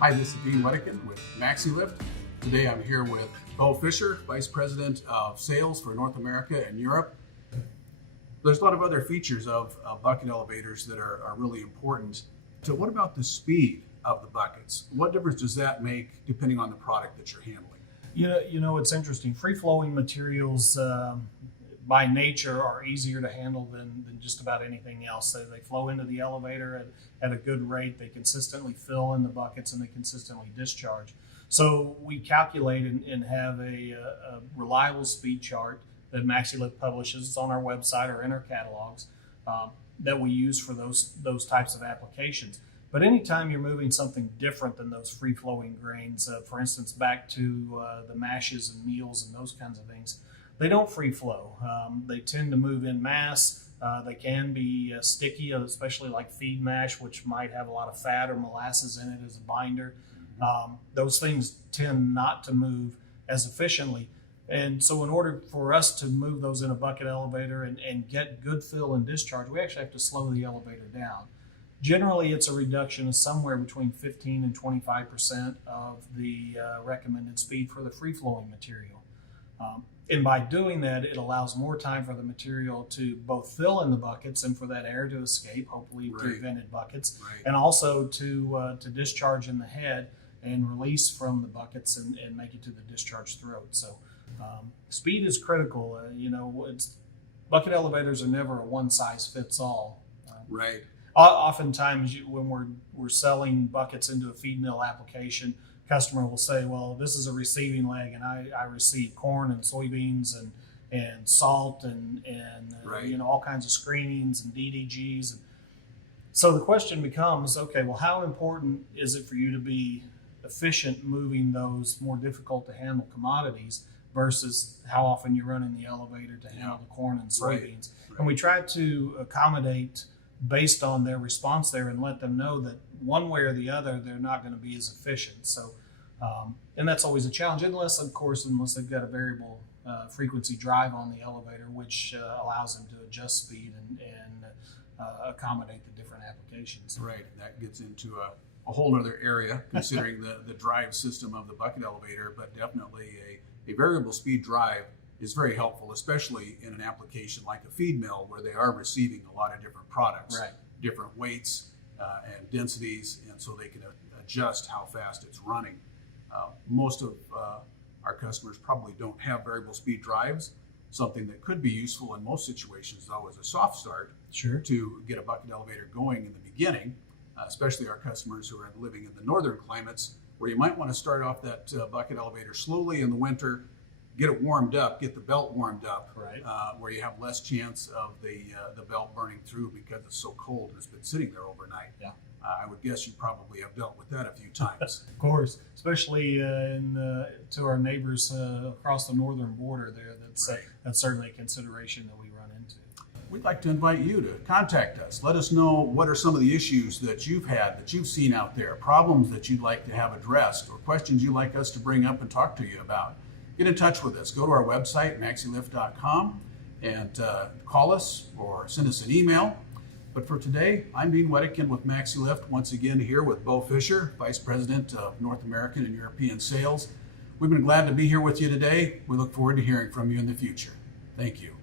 Hi, this is Dean Wedekind with Maxi-Lift. Today I'm here with Fisher, Vice President of Sales for North America and Europe. There's a lot of other features of bucket elevators that are really important. So what about the speed of the buckets? What difference does that make depending on the product that you're handling? You know, it's interesting. Free-flowing materials by nature are easier to handle than just about anything else. They flow into the elevator at a good rate. They consistently fill in the buckets and they consistently discharge. So we calculate and have a reliable speed chart that Maxi-Lift publishes. It's on our website or in our catalogs that we use for those types of applications. But anytime you're moving something different than those free-flowing grains, for instance, back to the mashes and meals and those kinds of things, they don't free flow. They tend to move in mass. They can be sticky, especially like feed mash, which might have a lot of fat or molasses in it as a binder. Those things tend not to move as efficiently. And so in order for us to move those in a bucket elevator and get good fill and discharge, we actually have to slow the elevator down. Generally, it's a reduction of somewhere between 15 and 25% of the recommended speed for the free-flowing material. And by doing that, it allows more time for the material to both fill in the buckets and for that air to escape, hopefully through vented buckets, and also to discharge in the head and release from the buckets and make it to the discharge throat. So speed is critical. Bucket elevators are never a one-size-fits-all. Oftentimes, when we're selling buckets into a feed mill application, customer will say, well, this is a receiving leg and I receive corn and soybeans and salt and all kinds of screenings and DDGs. So the question becomes, okay, well, how important is it for you to be efficient moving those more difficult to handle commodities versus how often you're running the elevator to handle the corn and soybeans? And we try to accommodate based on their response there and let them know that one way or the other, they're not going to be as efficient. So, and that's always a challenge, unless they've got a variable frequency drive on the elevator, which allows them to adjust speed and accommodate the different applications. Right, that gets into a whole other area, considering the drive system of the bucket elevator, but definitely a variable speed drive is very helpful, especially in an application like a feed mill where they are receiving a lot of different products, different weights and densities, and so they can adjust how fast it's running. Most of our customers probably don't have variable speed drives. Something that could be useful in most situations, though, is a soft start to get a bucket elevator going in the beginning, especially our customers who are living in the northern climates, where you might want to start off that bucket elevator slowly in the winter, get it warmed up, get the belt warmed up, where you have less chance of the belt burning through because it's so cold and it's been sitting there overnight. I would guess you probably have dealt with that a few times. Of course, especially to our neighbors across the northern border there. That's certainly a consideration that we run into. We'd like to invite you to contact us. Let us know what are some of the issues that you've had, that you've seen out there, problems that you'd like to have addressed, or questions you'd like us to bring up and talk to you about. Get in touch with us. Go to our website, maxilift.com, and call us or send us an email. But for today, I'm Dean Wedekind with Maxi-Lift, once again here with Fisher, Vice President of North American and European Sales. We've been glad to be here with you today. We look forward to hearing from you in the future. Thank you.